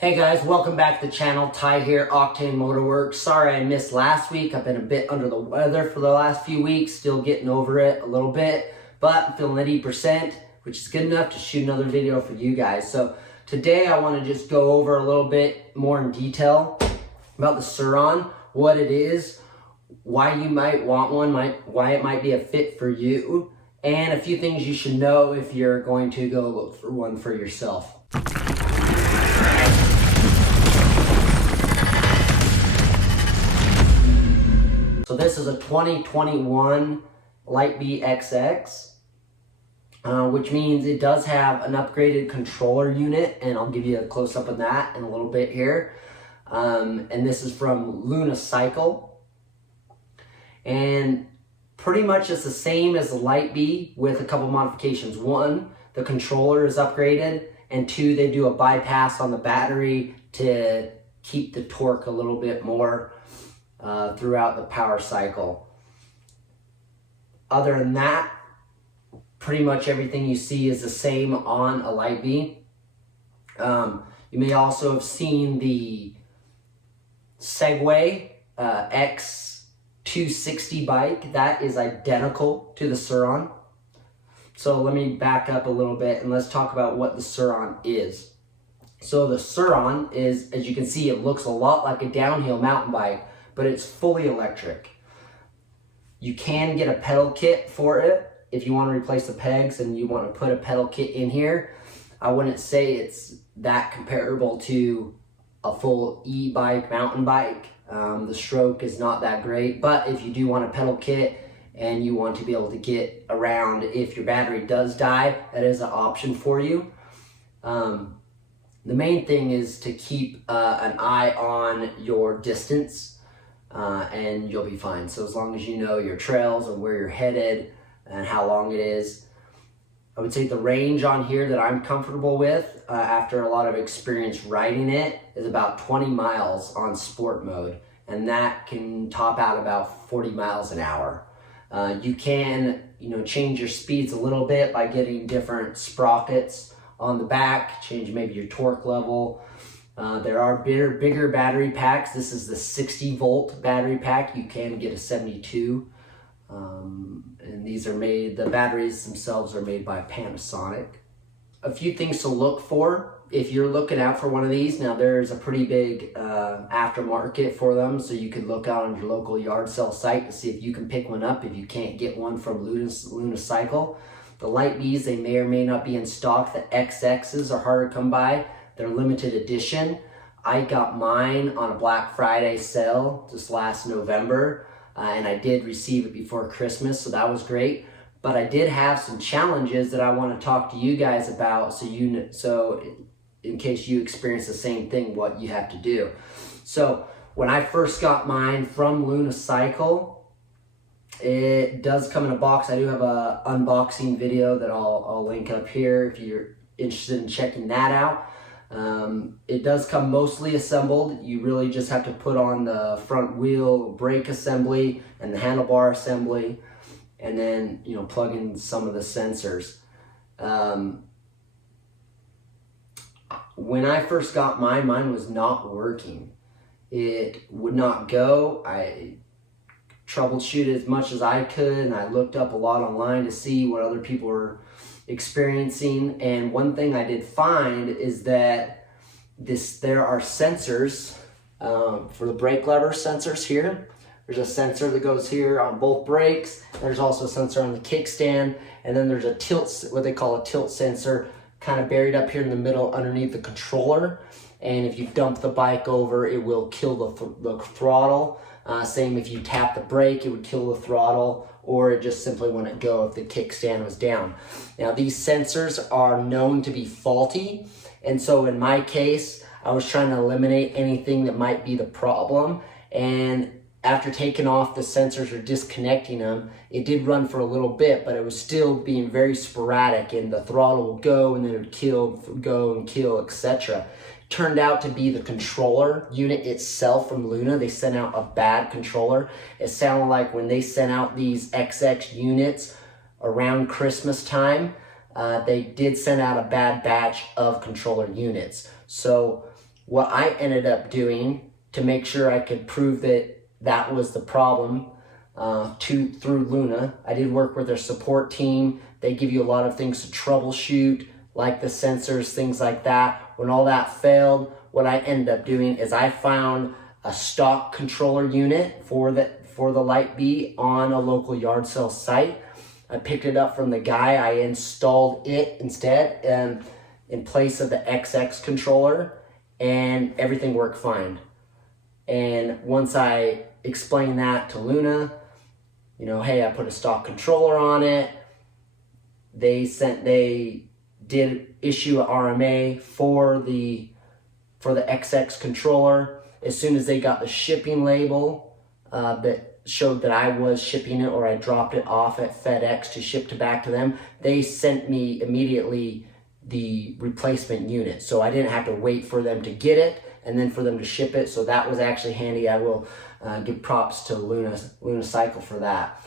Hey guys, welcome back to the channel. Ty here, Octane Motorworks. Sorry I missed last week. I've been a bit under the weather for the last few weeks, still getting over it a little bit, but I'm feeling at 80%, which is good enough to shoot another video for you guys. So today I want to just go over a little bit more in detail about the Sur Ron, what it is, why you might want one, why it might be a fit for you, and a few things you should know if you're going to go look for one for yourself. So this is a 2021 Light B XX, which means it does have an upgraded controller unit, and I'll give you a close-up of that in a little bit here. And this is from Cycle, and pretty much it's the same as the Light B with a couple modifications. One, the controller is upgraded, and two, they do a bypass on the battery to keep the torque a little bit more throughout the power cycle. Other than that, pretty much everything you see is the same on a Light B. You may also have seen the Segway X260 bike. That is identical to the Sur Ron. So let me back up a little bit and let's talk about what the Sur Ron is. So the Sur Ron is, as you can see, it looks a lot like a downhill mountain bike, but it's fully electric. You can get a pedal kit for it if you want to replace the pegs and you want to put a pedal kit in here. I wouldn't say it's that comparable to a full e-bike, mountain bike. The stroke is not that great, but if you do want a pedal kit and you want to be able to get around if your battery does die, that is an option for you. The main thing is to keep an eye on your distance, and you'll be fine. So as long as you know your trails and where you're headed and how long it is. I would say the range on here that I'm comfortable with after a lot of experience riding it is about 20 miles on sport mode, and that can top out about 40 miles an hour. You can, change your speeds a little bit by getting different sprockets on the back, change maybe your torque level. There are bigger battery packs. This is the 60-volt battery pack. You can get a 72. And these are made, the batteries themselves are made by Panasonic. A few things to look for if you're looking out for one of these. Now there's a pretty big aftermarket for them, so you can look out on your local yard sale site to see if you can pick one up if you can't get one from Cycle. The Light Bs, they may or may not be in stock. The XXs are harder to come by. They're limited edition. I got mine on a Black Friday sale just last November, and I did receive it before Christmas, so that was great. But I did have some challenges that I want to talk to you guys about, so in case you experience the same thing, what you have to do. So when I first got mine from Cycle, it does come in a box. I do have a unboxing video that I'll link up here if you're interested in checking that out. It does come mostly assembled. You really just have to put on the front wheel brake assembly and the handlebar assembly, and then plug in some of the sensors. When I first got mine was not working. It would not go. I troubleshoot as much as I could, and I looked up a lot online to see what other people were experiencing. And one thing I did find is that there are sensors for the brake lever sensors here. There's a sensor that goes here on both brakes. There's also a sensor on the kickstand, and then there's a tilt, what they call a tilt sensor, kind of buried up here in the middle underneath the controller. And if you dump the bike over, it will kill the throttle. Same if you tap the brake, it would kill the throttle, or it just simply wouldn't go if the kickstand was down. Now these sensors are known to be faulty, and so in my case, I was trying to eliminate anything that might be the problem, and after taking off the sensors or disconnecting them, it did run for a little bit, but it was still being very sporadic, and the throttle would go and then it would kill, go and kill, etc. Turned out to be the controller unit itself from Luna. They sent out a bad controller. It sounded like when they sent out these XX units around Christmas time, they did send out a bad batch of controller units. So what I ended up doing to make sure I could prove that that was the problem through Luna, I did work with their support team. They give you a lot of things to troubleshoot, like the sensors, things like that. When all that failed, what I ended up doing is I found a stock controller unit for the Light Bee on a local yard sale site. I picked it up from the guy. I installed it instead in place of the XX controller, and everything worked fine. And once I explained that to Luna, you know, hey, I put a stock controller on it. They did issue a RMA for the XX controller. As soon as they got the shipping label that showed that I was shipping it, or I dropped it off at FedEx to ship back to them, they sent me immediately the replacement unit. So I didn't have to wait for them to get it and then for them to ship it. So that was actually handy. I will give props to Luna Cycle for that.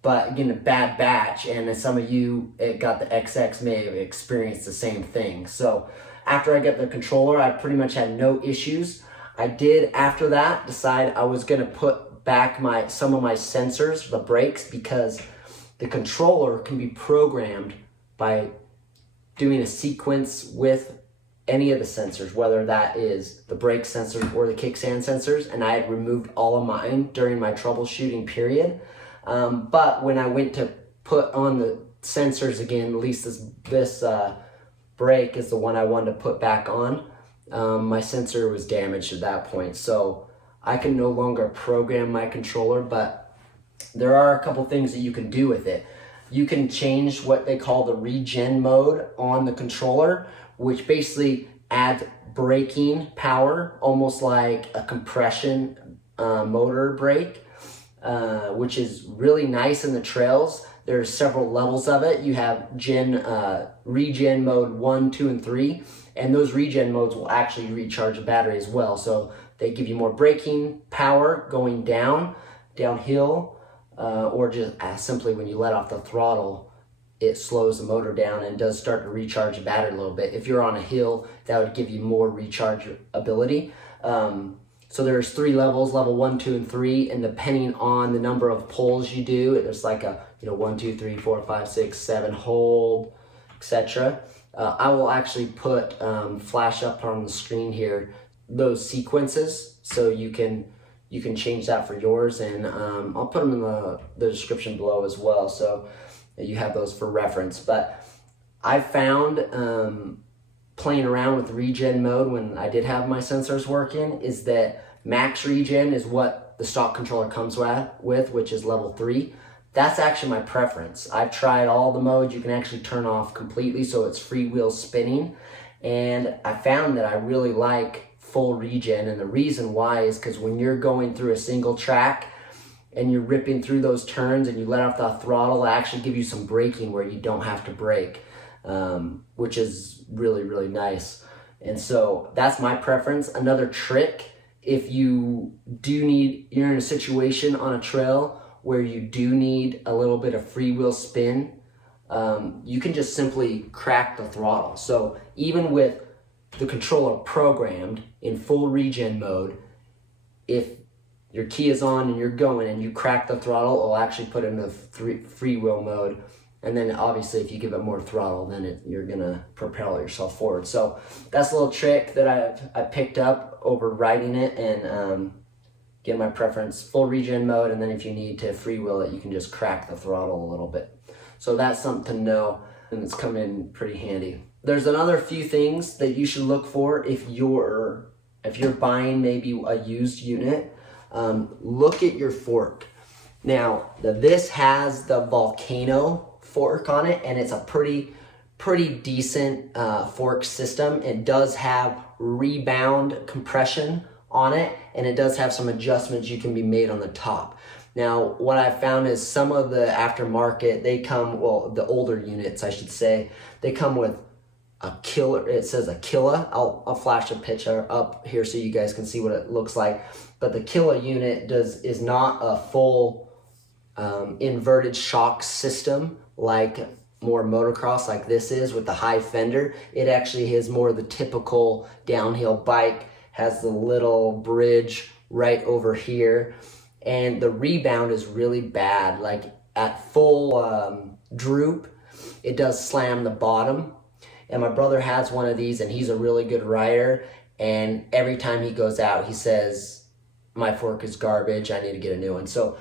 But again, a bad batch, and as some of you got the XX may have experienced the same thing. So after I got the controller, I pretty much had no issues. I did, after that, decide I was going to put back some of my sensors, the brakes, because the controller can be programmed by doing a sequence with any of the sensors, whether that is the brake sensors or the kickstand sensors, and I had removed all of mine during my troubleshooting period. But when I went to put on the sensors again, at least this brake is the one I wanted to put back on, my sensor was damaged at that point. So I can no longer program my controller, but there are a couple things that you can do with it. You can change what they call the regen mode on the controller, which basically adds braking power, almost like a compression motor brake, which is really nice in the trails. There's several levels of it. You have regen mode 1, 2, and 3, and those regen modes will actually recharge the battery as well. So they give you more braking power going downhill, or just simply when you let off the throttle, it slows the motor down and does start to recharge the battery a little bit. If you're on a hill, that would give you more recharge ability. So there's 3 levels, level 1, 2, and 3, and depending on the number of pulls you do, there's like a 1, 2, 3, 4, 5, 6, 7 hold, etc. I will actually put flash up on the screen here those sequences, so you can change that for yours, and I'll put them in the description below as well, so you have those for reference. But I found playing around with regen mode when I did have my sensors working is that max regen is what the stock controller comes with, which is level 3. That's actually my preference. I've tried all the modes you can actually turn off completely, so it's freewheel spinning, and I found that I really like full regen. And the reason why is because when you're going through a single track and you're ripping through those turns and you let off the throttle, it actually give you some braking where you don't have to brake, which is really, really nice. And so that's my preference. Another trick, if you're in a situation on a trail where you do need a little bit of freewheel spin, you can just simply crack the throttle. So even with the controller programmed in full regen mode, if your key is on and you're going and you crack the throttle, it'll actually put it in the freewheel mode. And then obviously if you give it more throttle, then you're gonna propel yourself forward. So that's a little trick that I picked up over riding it, and again, my preference, full regen mode, and then if you need to freewheel it, you can just crack the throttle a little bit. So that's something to know, and it's come in pretty handy. There's another few things that you should look for if you're buying maybe a used unit. Look at your fork. Now, this has the Volcano fork on it, and it's a pretty decent fork system. It does have rebound compression on it, and it does have some adjustments you can be made on the top. Now, what I found is some of the aftermarket, the older units, I should say, they come with a killer. It says a Killa. I'll flash a picture up here so you guys can see what it looks like. But the Killa unit is not a full inverted shock system like more motocross like this is with the high fender. It actually is more the typical downhill bike, has the little bridge right over here, and the rebound is really bad. Like at full droop, it does slam the bottom. And my brother has one of these, and he's a really good rider, and every time he goes out, he says, my fork is garbage, I need to get a new one. So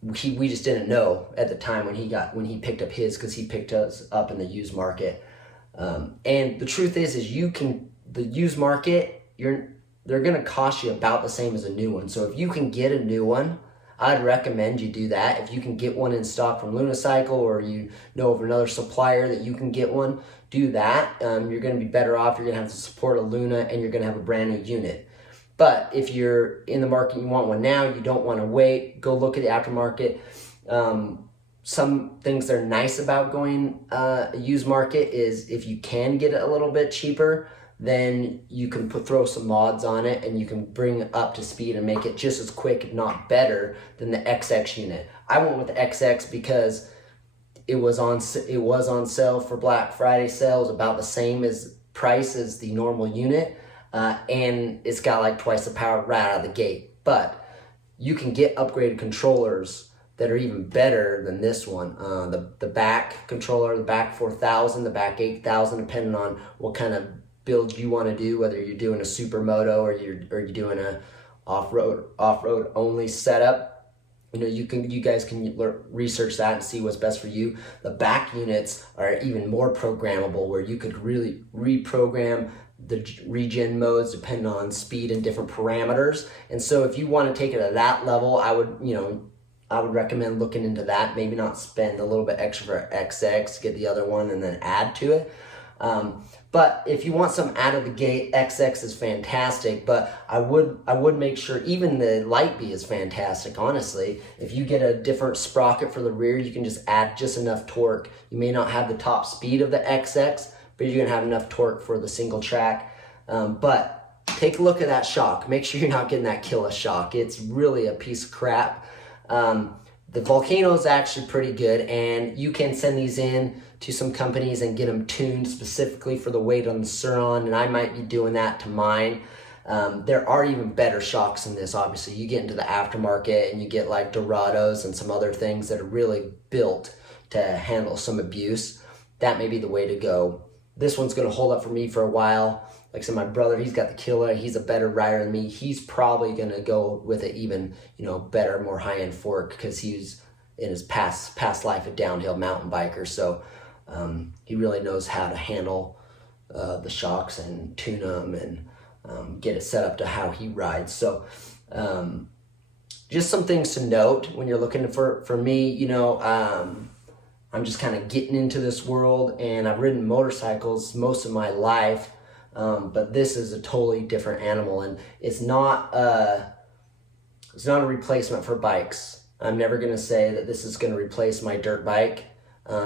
we just didn't know at the time when he picked up his, because he picked us up in the used market. And the truth is the used market, they're gonna cost you about the same as a new one. So if you can get a new one, I'd recommend you do that. If you can get one in stock from Lunicycle, or you know of another supplier that you can get one, do that. You're gonna be better off. You're gonna have to support a Luna, and you're gonna have a brand new unit. But if you're in the market and you want one now, you don't want to wait, go look at the aftermarket. Some things that are nice about going used market is if you can get it a little bit cheaper, then you can throw some mods on it, and you can bring it up to speed and make it just as quick, if not better, than the XX unit. I went with the XX because it was on sale for Black Friday sale. It was about the same price as the normal unit. And it's got like twice the power right out of the gate. But you can get upgraded controllers that are even better than this one. The back controller, the back 4000, the back 8000, depending on what kind of build you want to do, whether you're doing a supermoto or you're doing a off-road only setup. You know, you guys can research that and see what's best for you. The back units are even more programmable, where you could really reprogram the regen modes depending on speed and different parameters. And so if you want to take it to that level, I would recommend looking into that. Maybe not spend a little bit extra for XX, get the other one and then add to it. But if you want some out of the gate, XX is fantastic, but I would make sure even the light B is fantastic, honestly. If you get a different sprocket for the rear, you can just add just enough torque. You may not have the top speed of the XX, but you're gonna have enough torque for the single track. But take a look at that shock. Make sure you're not getting that killer shock. It's really a piece of crap. The Volcano is actually pretty good, and you can send these in to some companies and get them tuned specifically for the weight on the Sur Ron, and I might be doing that to mine. There are even better shocks than this, obviously. You get into the aftermarket and you get like Dorados and some other things that are really built to handle some abuse. That may be the way to go. This one's gonna hold up for me for a while. Like I said, my brother, he's got the killer. He's a better rider than me. He's probably gonna go with an even, better, more high-end fork, because he's in his past life a downhill mountain biker. So he really knows how to handle the shocks and tune them and get it set up to how he rides. So just some things to note when you're looking for me, I'm just kind of getting into this world, and I've ridden motorcycles most of my life, but this is a totally different animal, and it's not a replacement for bikes. I'm never going to say that this is going to replace my dirt bike,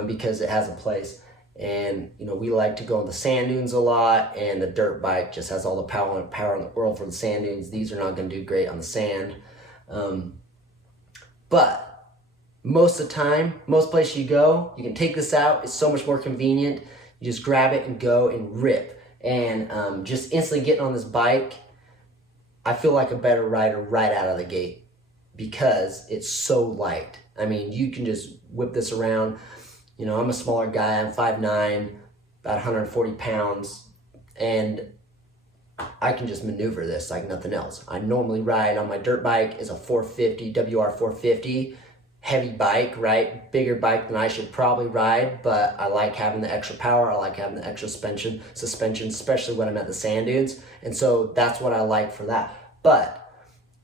because it has a place. And we like to go on the sand dunes a lot, and the dirt bike just has all the power in the world for the sand dunes. These are not going to do great on the sand, but most of the time, most places you go, you can take this out. It's so much more convenient. You just grab it and go and rip. And just instantly getting on this bike, I feel like a better rider right out of the gate, because it's so light. I mean, you can just whip this around. I'm a smaller guy. I'm 5'9", about 140 pounds, and I can just maneuver this like nothing else. I normally ride on my dirt bike is a 450, WR 450. Heavy bike, right? Bigger bike than I should probably ride, but I like having the extra power. I like having the extra suspension, especially when I'm at the sand dunes. And so that's what I like for that. But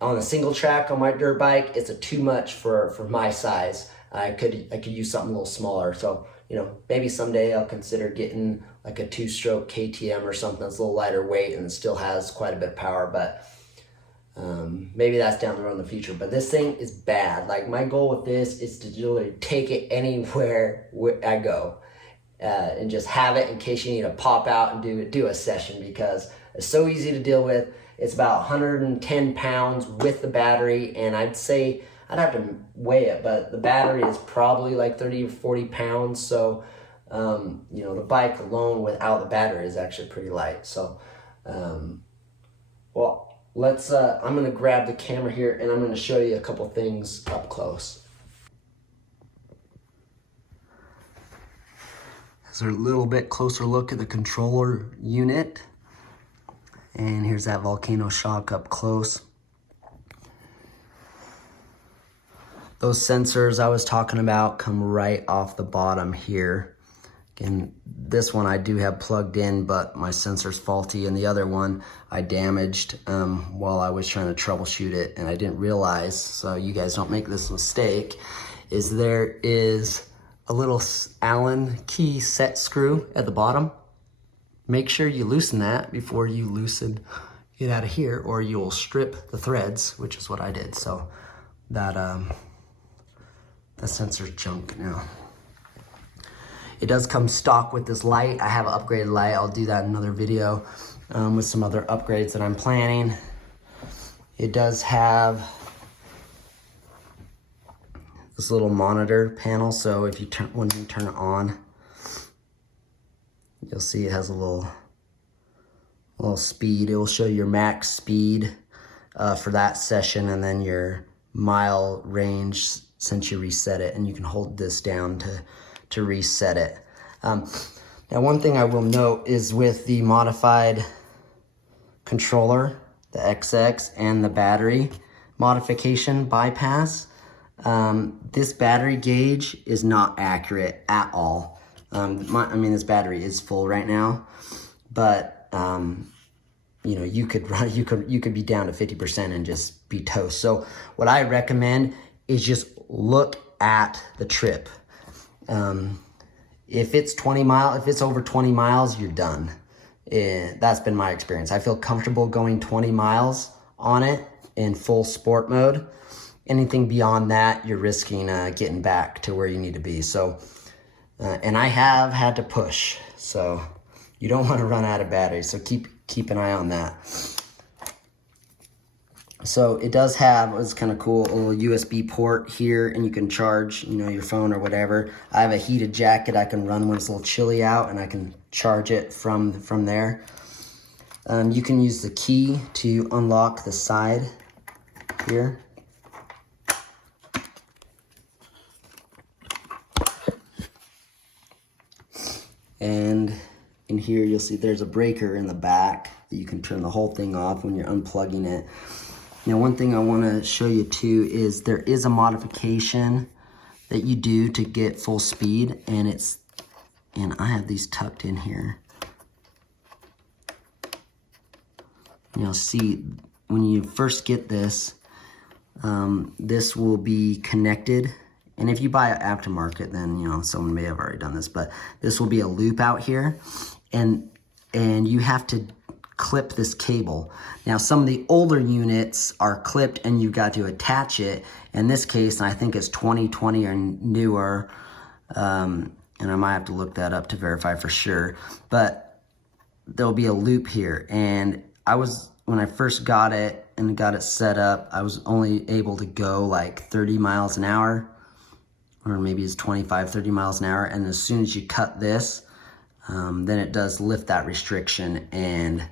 on a single track on my dirt bike, it's too much for my size. I could use something a little smaller. So, maybe someday I'll consider getting like a 2-stroke KTM or something that's a little lighter weight and still has quite a bit of power, but maybe that's down the road in the future. But this thing is bad. Like, my goal with this is to literally take it anywhere I go, and just have it in case you need to pop out and do a session, because it's so easy to deal with. It's about 110 pounds with the battery, and I'd say I'd have to weigh it, but the battery is probably like 30 or 40 pounds. So, you know, the bike alone without the battery is actually pretty light. So, well, let's, I'm gonna grab the camera here and I'm gonna show you a couple things up close. Here's a little bit closer look at the controller unit. And here's that volcano shock up close. Those sensors I was talking about come right off the bottom here. Again, this one I do have plugged in, but my sensor's faulty, and the other one I damaged while I was trying to troubleshoot it, and I didn't realize, so you guys don't make this mistake, is there is a little Allen key set screw at the bottom. Make sure you loosen that before you loosen it out of here, or you'll strip the threads, which is what I did. So that sensor's junk now. It does come stock with this light. I have an upgraded light. I'll do that in another video with some other upgrades that I'm planning. It does have this little monitor panel, so if you turn, when you turn it on, you'll see it has a little speed. It will show your max speed for that session, and then your mile range since you reset it, and you can hold this down to reset it. Now, one thing I will note is with the modified controller, the XX, and the battery modification bypass, this battery gauge is not accurate at all. I mean, this battery is full right now, but you know, you could be down to 50% and just be toast. So what I recommend is just look at the trip. If it's if it's over 20 miles, you're done. That's been my experience. I feel comfortable going 20 miles on it in full sport mode. Anything beyond that, you're risking getting back to where you need to be. So, and I have had to push, so you don't want to run out of battery. So keep an eye on that. So it does have, it's kind of cool, a little USB port here, and you can charge, you know, your phone or whatever. I have a heated jacket I can run when it's a little chilly out, and I can charge it from there. You can use the key to unlock the side here. And in here you'll see there's a breaker in the back that you can turn the whole thing off when you're unplugging it. Now, one thing I want to show you too is there is a modification that you do to get full speed, and I have these tucked in here. You'll see when you first get this, this will be connected. And if you buy an aftermarket, then, you know, someone may have already done this, but this will be a loop out here, and you have to clip this cable. Now, some of the older units are clipped and you've got to attach it. In this case, I think it's 2020 or newer, and I might have to look that up to verify for sure, but there'll be a loop here. And when I first got it and got it set up, I was only able to go like 30 miles an hour, or maybe it's 25, 30 miles an hour. And as soon as you cut this, then it does lift that restriction, and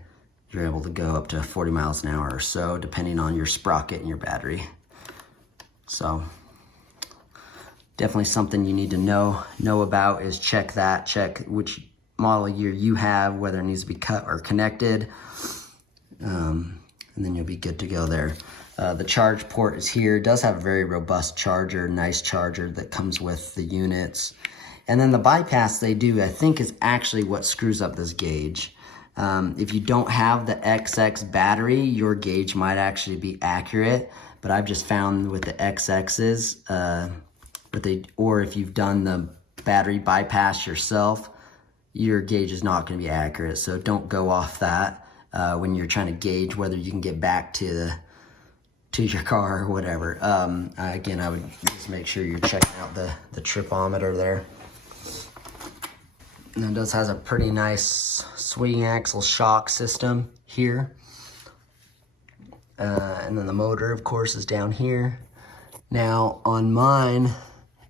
you're able to go up to 40 miles an hour or so, depending on your sprocket and your battery. So definitely something you need to know about is check which model year you have, whether it needs to be cut or connected, and then you'll be good to go there. The charge port is here. It does have a very robust charger, nice charger that comes with the units. And then the bypass they do, I think, is actually what screws up this gauge. If you don't have the XX battery, your gauge might actually be accurate, but I've just found with the XXs, or if you've done the battery bypass yourself, your gauge is not going to be accurate. So don't go off that when you're trying to gauge whether you can get back to your car or whatever. Again, I would just make sure you're checking out the tripometer there. And it does has a pretty nice swing axle shock system here. And then the motor, of course, is down here. Now on mine,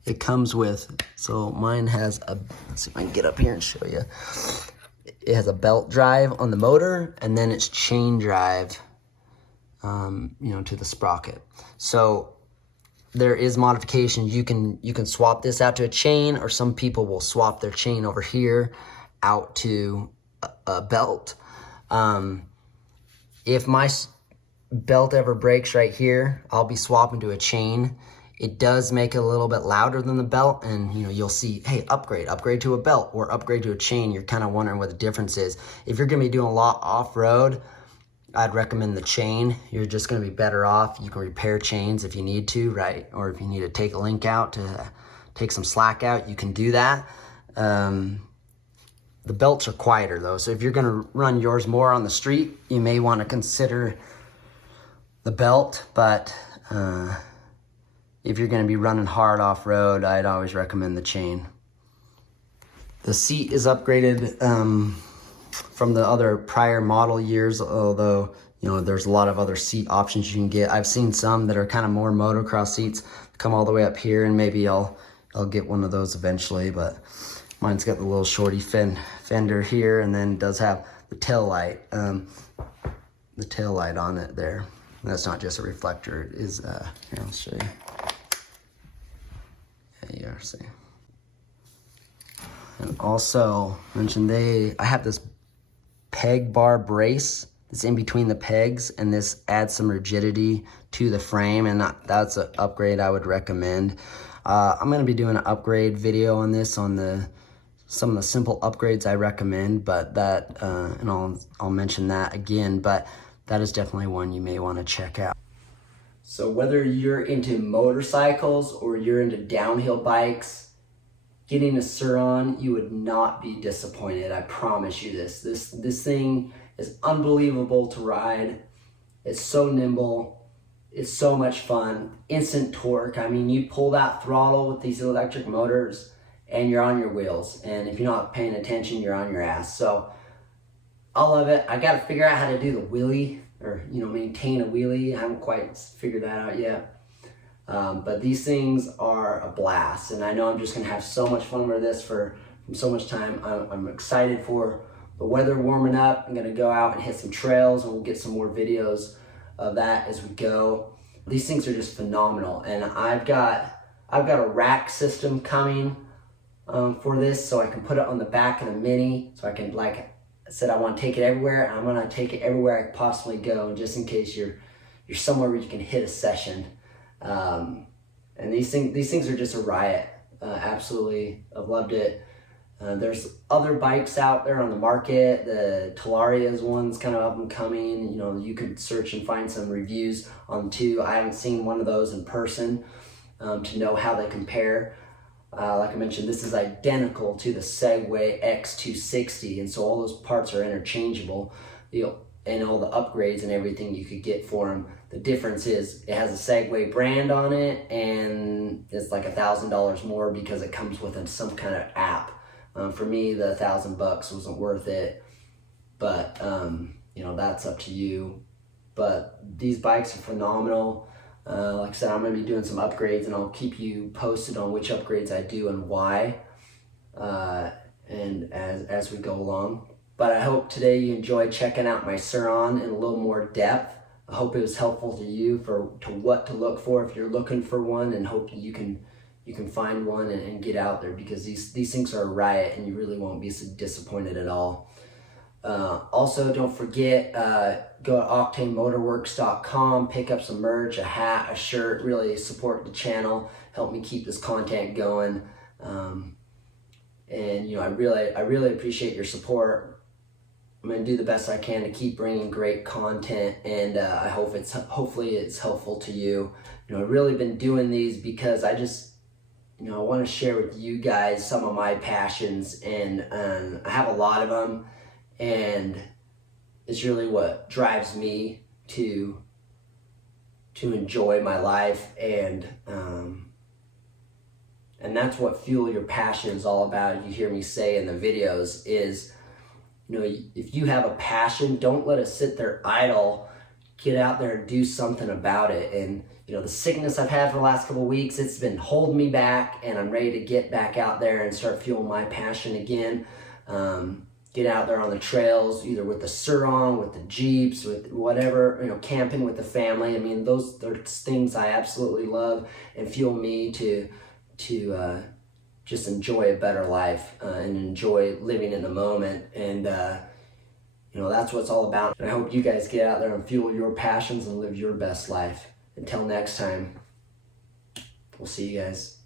it comes with, so mine has a, let's see if I can get up here and show you. It has a belt drive on the motor, and then it's chain drive, to the sprocket. So there is modifications. You can swap this out to a chain, or some people will swap their chain over here out to a belt. If my belt ever breaks right here, I'll be swapping to a chain. It does make it a little bit louder than the belt, and you'll see, hey, upgrade to a belt or upgrade to a chain. You're kind of wondering what the difference is. If you're gonna be doing a lot off-road, I'd recommend the chain. You're just gonna be better off. You can repair chains if you need to, right? Or if you need to take a link out to take some slack out, you can do that. The belts are quieter though, so if you're gonna run yours more on the street, you may wanna consider the belt, but if you're gonna be running hard off-road, I'd always recommend the chain. The seat is upgraded from the other prior model years, although there's a lot of other seat options you can get. I've seen some that are kind of more motocross seats come all the way up here, and maybe I'll get one of those eventually, but mine's got the little shorty fender here, and then does have the tail light on it there. And that's not just a reflector, it is, here, I'll show you. Yeah, you are, see. And also mentioned I have this peg bar brace that's in between the pegs, and this adds some rigidity to the frame, and that's an upgrade I would recommend. I'm gonna be doing an upgrade video on this, on some of the simple upgrades I recommend, but that, and I'll mention that again, but that is definitely one you may wanna check out. So whether you're into motorcycles or you're into downhill bikes, getting a Sur Ron, you would not be disappointed. I promise you this. This thing is unbelievable to ride. It's so nimble. It's so much fun. Instant torque. I mean, you pull that throttle with these electric motors and you're on your wheels. And if you're not paying attention, you're on your ass. So I love it. I got to figure out how to do the wheelie, or maintain a wheelie. I haven't quite figured that out yet. But these things are a blast, and I know I'm just gonna have so much fun with this for so much time. I'm excited for the weather warming up. I'm gonna go out and hit some trails, and we'll get some more videos of that as we go. These things are just phenomenal, and I've got a rack system coming for this, so I can put it on the back of the Mini, so I can, like I said, I want to take it everywhere. I'm gonna take it everywhere I can possibly go, just in case you're somewhere where you can hit a session. And these things are just a riot. Absolutely, I've loved it. There's other bikes out there on the market. The Talaria's one's kind of up and coming. You could search and find some reviews on them too. I haven't seen one of those in person to know how they compare. Like I mentioned, this is identical to the Segway X260, and so all those parts are interchangeable. And all the upgrades and everything you could get for them. The difference is it has a Segway brand on it, and it's like $1,000 more because it comes with some kind of app. For me, the $1,000 wasn't worth it, but that's up to you. But these bikes are phenomenal. Like I said, I'm gonna be doing some upgrades, and I'll keep you posted on which upgrades I do and why, and as we go along. But I hope today you enjoyed checking out my Sur Ron in a little more depth. I hope it was helpful to you to what to look for if you're looking for one, and hope you can find one and get out there, because these things are a riot, and you really won't be disappointed at all. Also, don't forget, go to octanemotorworks.com, pick up some merch, a hat, a shirt, really support the channel, help me keep this content going. And I really appreciate your support. I'm gonna do the best I can to keep bringing great content, and I hope hopefully it's helpful to you. I've really been doing these because I just, I want to share with you guys some of my passions, and I have a lot of them, and it's really what drives me to enjoy my life, and that's what Fuel Your Passion is all about. You hear me say in the videos is, if you have a passion, don't let it sit there idle. get out there and do something about it. And you know, the sickness I've had for the last couple of weeks, it's been holding me back, and I'm ready to get back out there and start fueling my passion again. Get out there on the trails, either with the Sur Ron, with the Jeeps, with whatever, you know, camping with the family. I mean, those are things I absolutely love and fuel me to just enjoy a better life and enjoy living in the moment. And you know, that's what it's all about. And I hope you guys get out there and fuel your passions and live your best life. Until next time, we'll see you guys.